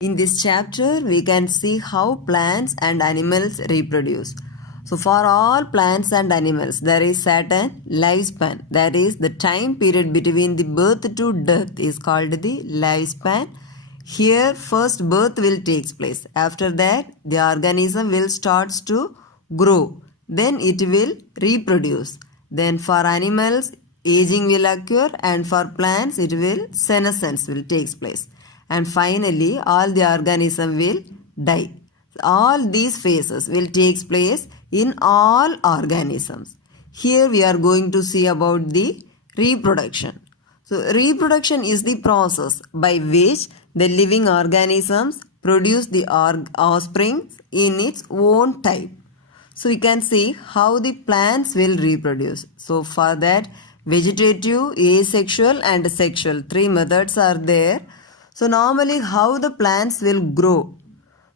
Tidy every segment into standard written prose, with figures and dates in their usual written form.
In this chapter, we can see how plants and animals reproduce. So, for all plants and animals, there is certain lifespan. That is, the time period between the birth to death is called the lifespan. Here, first birth will take place. After that, the organism will start to grow. Then it will reproduce. Then for animals, aging will occur, and for plants, it will senescence will take place. And finally, all the organism will die. All these phases will take place in all organisms. Here we are going to see about the reproduction. So, reproduction is the process by which the living organisms produce the offspring in its own type. So, we can see how the plants will reproduce. So, for that, vegetative, asexual and sexual, three methods are there. So normally how the plants will grow.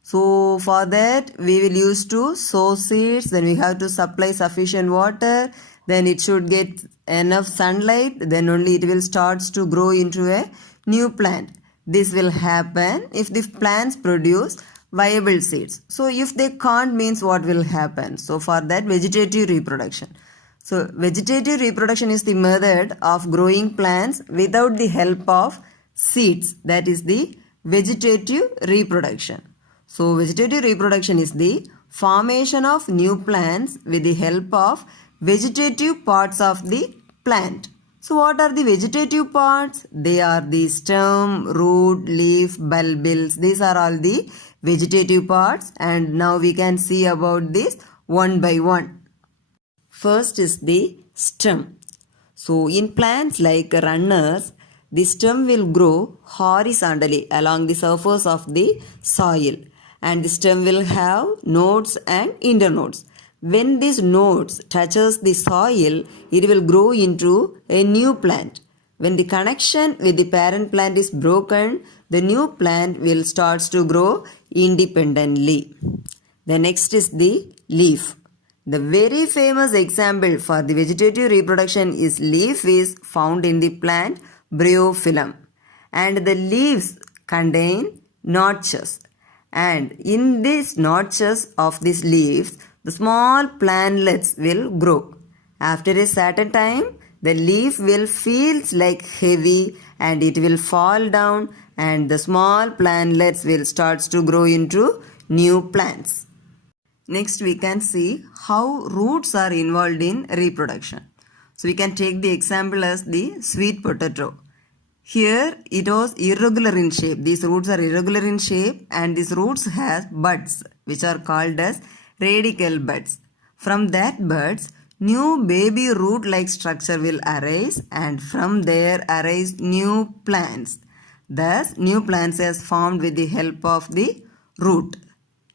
So for that we will use to sow seeds, then we have to supply sufficient water, then it should get enough sunlight, then only it will start to grow into a new plant. This will happen if the plants produce viable seeds. So if they can't, means what will happen? So for that, vegetative reproduction. So vegetative reproduction is the method of growing plants without the help of seeds. That is the vegetative reproduction. So vegetative reproduction is the formation of new plants with the help of vegetative parts of the plant. So what are the vegetative parts? They are the stem, root, leaf, bulbils. These are all the vegetative parts, and now we can see about this one by one. First is the stem. So in plants like runners, the stem will grow horizontally along the surface of the soil, and the stem will have nodes and internodes. When these nodes touches the soil, it will grow into a new plant. When the connection with the parent plant is broken, the new plant will start to grow independently. The next is the leaf. The very famous example for the vegetative reproduction is leaf is found in the plant bryophyllum, and the leaves contain notches, and in these notches of these leaves the small plantlets will grow. After a certain time, the leaf will feel like heavy and it will fall down, and the small plantlets will start to grow into new plants. Next we can see how roots are involved in reproduction. So we can take the example as the sweet potato. Here it was irregular in shape. These roots are irregular in shape, and these roots has buds which are called as radical buds. From that buds, new baby root like structure will arise, and from there arise new plants. Thus new plants is formed with the help of the root.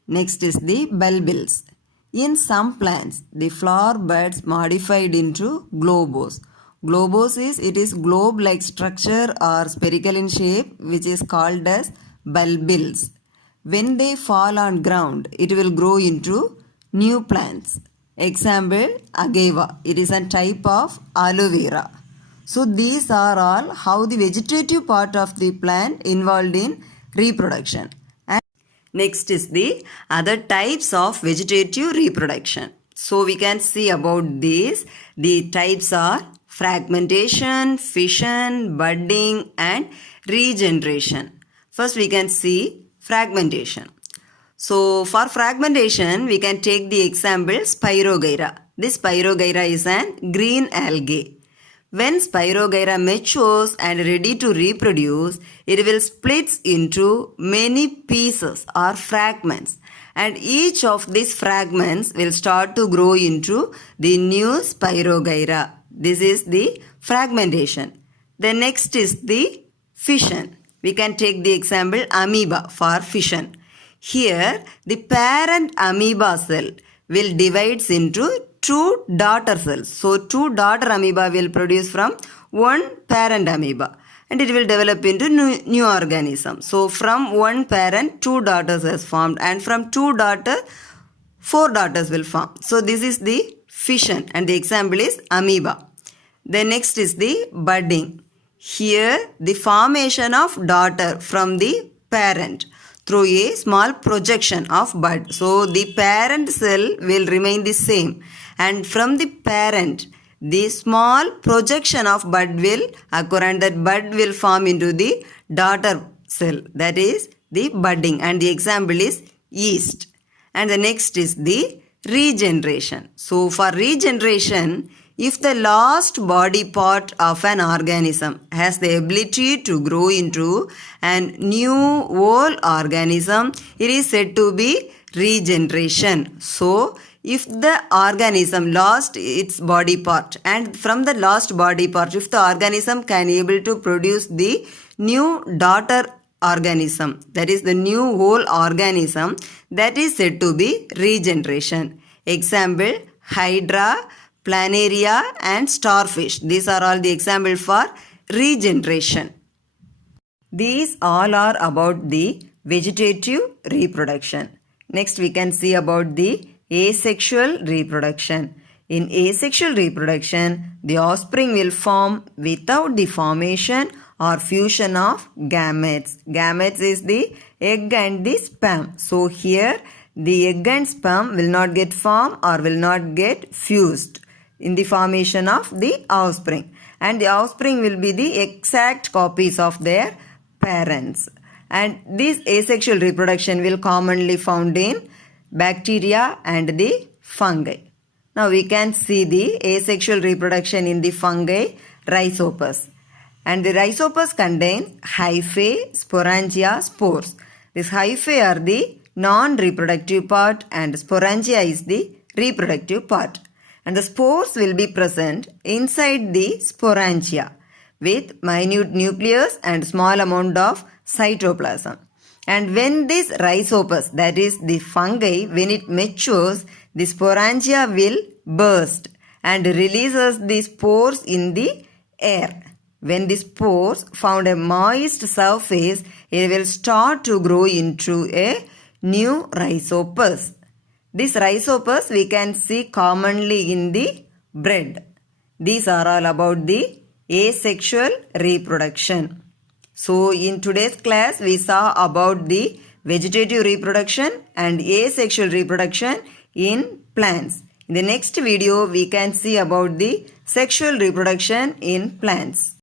Next is the bulbils. In some plants, the flower buds modified into globose. Globose is, it is globe-like structure or spherical in shape, which is called as bulbils. When they fall on ground, it will grow into new plants. Example, agave. It is a type of aloe vera. So these are all how the vegetative part of the plant involved in reproduction. And next is the other types of vegetative reproduction. So we can see about these. The types are fragmentation, fission, budding and regeneration. First we can see fragmentation. So for fragmentation we can take the example Spirogyra. This Spirogyra is an green algae. When Spirogyra matures and ready to reproduce, it will split into many pieces or fragments, and each of these fragments will start to grow into the new Spirogyra. This is the fragmentation. The next is the fission. We can take the example amoeba for fission. Here the parent amoeba cell will divide into two daughter cells. So two daughter amoeba will produce from one parent amoeba, and it will develop into new organism. So from one parent, two daughters has formed, and from two daughters, four daughters will form. So this is the fission, and the example is amoeba. The next is the budding. Here the formation of daughter from the parent through a small projection of bud. So the parent cell will remain the same, and from the parent the small projection of bud will occur, and that bud will form into the daughter cell, that is the budding, and the example is yeast. And the next is the regeneration. So for regeneration, if the lost body part of an organism has the ability to grow into a new whole organism, it is said to be regeneration. So if the organism lost its body part, and from the lost body part, if the organism can able to produce the new daughter organism, that is the new whole organism, that is said to be regeneration. Example, hydra, planaria and starfish. These are all the examples for regeneration. These all are about the vegetative reproduction. Next we can see about the asexual reproduction. In asexual reproduction, the offspring will form without the formation or fusion of gametes. Gametes is the egg and the sperm. So here the egg and sperm will not get formed or will not get fused in the formation of the offspring, and the offspring will be the exact copies of their parents. And this asexual reproduction will commonly found in bacteria and the fungi. Now we can see the asexual reproduction in the fungi, rhizopus. And the rhizopus contain hyphae, sporangia, spores. These hyphae are the non-reproductive part and sporangia is the reproductive part. And the spores will be present inside the sporangia with minute nucleus and small amount of cytoplasm. And when this rhizopus, that is the fungi, when it matures, the sporangia will burst and releases the spores in the air. When the spores found a moist surface, it will start to grow into a new rhizopus. This rhizopus we can see commonly in the bread. These are all about the asexual reproduction. So in today's class we saw about the vegetative reproduction and asexual reproduction in plants. In the next video we can see about the sexual reproduction in plants.